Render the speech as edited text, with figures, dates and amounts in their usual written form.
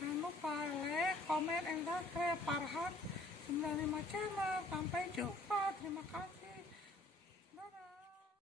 Jangan lupa like, komen, and subscribe Farhan 95 channel. Sampai jumpa. Terima kasih.